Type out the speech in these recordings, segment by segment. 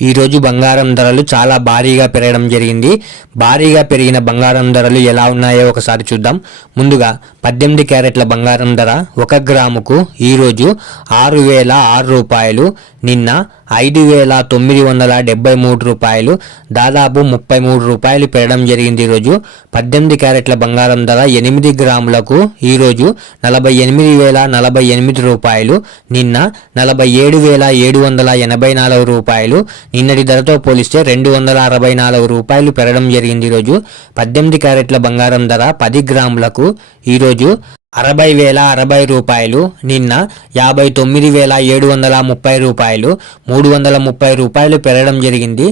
ఈ రోజు బంగారం ధరలు చాలా భారీగా పెరగడం జరిగింది. భారీగా పెరిగిన బంగారం ధరలు ఎలా ఉన్నాయో ఒకసారి చూద్దాం. ముందుగా 18 క్యారెట్ల బంగారం ధర 1 గ్రాముకు ఈ రోజు 6,006 రూపాయలు, నిన్న 5,973 రూపాయలు, దాదాపు 33 రూపాయలు పెరగడం జరిగింది. ఈరోజు 18 క్యారెట్ల బంగారం ధర 8 గ్రాములకు ఈరోజు 48,048 రూపాయలు, నిన్న 47,784 రూపాయలు. నిన్నటి ధరతో పోలిస్తే 264 రూపాయలు పెరగడం జరిగింది. ఈరోజు 18 క్యారెట్ల బంగారం ధర 10 గ్రాములకు ఈరోజు 60,060 రూపాయలు, నిన్న 59,730 రూపాయలు, 330 రూపాయలు పెరగడం జరిగింది.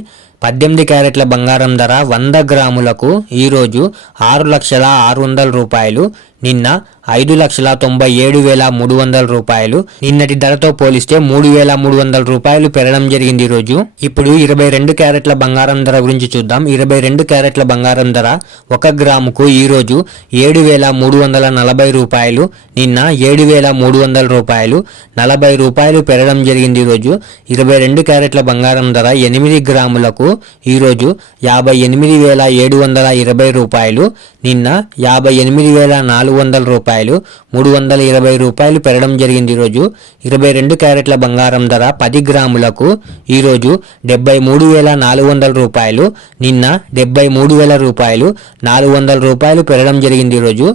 18 క్యారెట్ల బంగారం ధర 100 గ్రాములకు ఈరోజు 6,600,000 రూపాయలు, నిన్న 5,97,300 రూపాయలు. నిన్నటి ధరతో పోలిస్తే 3,300 రూపాయలు పెరగడం జరిగింది. ఈరోజు ఇప్పుడు 22 క్యారెట్ల బంగారం ధర గురించి చూద్దాం. 22 క్యారెట్ల బంగారం ధర 1 గ్రాముకు ఈరోజు 7,340 రూపాయలు, నిన్న 7,300 రూపాయలు, 40 రూపాయలు పెరగడం జరిగింది. ఈరోజు 22 క్యారెట్ల బంగారం ధర 8 గ్రాములకు ఈరోజు 58,720 రూపాయలు, నిన్న 58,400 రూపాయలు, 320 రూపాయలు పెరగడం జరిగింది. ఈరోజు 22 క్యారెట్ల బంగారం ధర 10 గ్రాములకు ఈరోజు 73,400 రూపాయలు, నిన్న 73,000 రూపాయలు, 400 రూపాయలు పెరగడం జరిగింది. ఈరోజు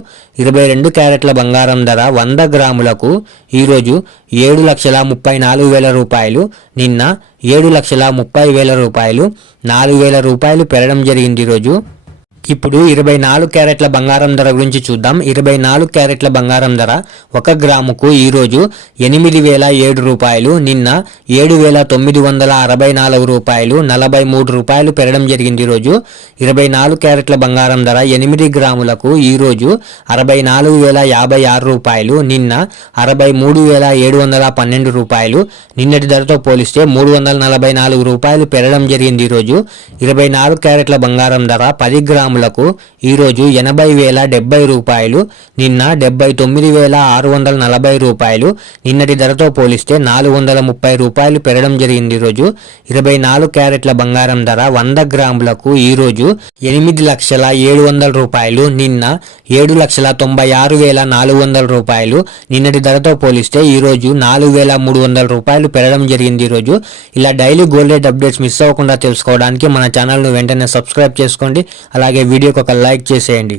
22 క్యారెట్ల బంగారం ధర 100 గ్రాములకు ఈరోజు 7,34,000 రూపాయలు, నిన్న 7,30,000 రూపాయలు, 4,000 రూపాయలు పెరగడం జరిగింది. ఈరోజు ఇప్పుడు 24 క్యారెట్ల బంగారం ధర గురించి చూద్దాం. 24 క్యారెట్ల బంగారం ధర 1 గ్రాముకు ఈరోజు 8,007 రూపాయలు, నిన్న 7,964 రూపాయలు, 43 రూపాయలు పెరగడం జరిగింది. ఈరోజు 24 క్యారెట్ల బంగారం ధర 8 గ్రాములకు ఈరోజు 64,056 రూపాయలు, నిన్న 63,712 రూపాయలు. నిన్నటి ధరతో పోలిస్తే 344 రూపాయలు పెరగడం జరిగింది. ఈరోజు 24 క్యారెట్ల బంగారం ధర 10 గ్రాములకు ఈరోజు 80,070 రూపాయలు, నిన్న 79,640 రూపాయలు. నిన్నటి ధరతో పోలిస్తే 430 రూపాయలు పెరగడం జరిగింది. ఈరోజు 24 క్యారెట్ల బంగారం ధర 100 గ్రాములకు ఈరోజు 8,700,000 రూపాయలు, నిన్న 7,96,400 రూపాయలు. నిన్నటి ధరతో పోలిస్తే ఈరోజు 4,300 రూపాయలు పెరగడం జరిగింది. ఈరోజు ఇలా daily gold rate updates miss అవ్వకుండా తెలుసుకోవడానికి మన ఛానల్ను వెంటనే సబ్స్క్రైబ్ చేసుకోండి. అలాగే వీడియోకి ఒక లైక్ చేసేయండి.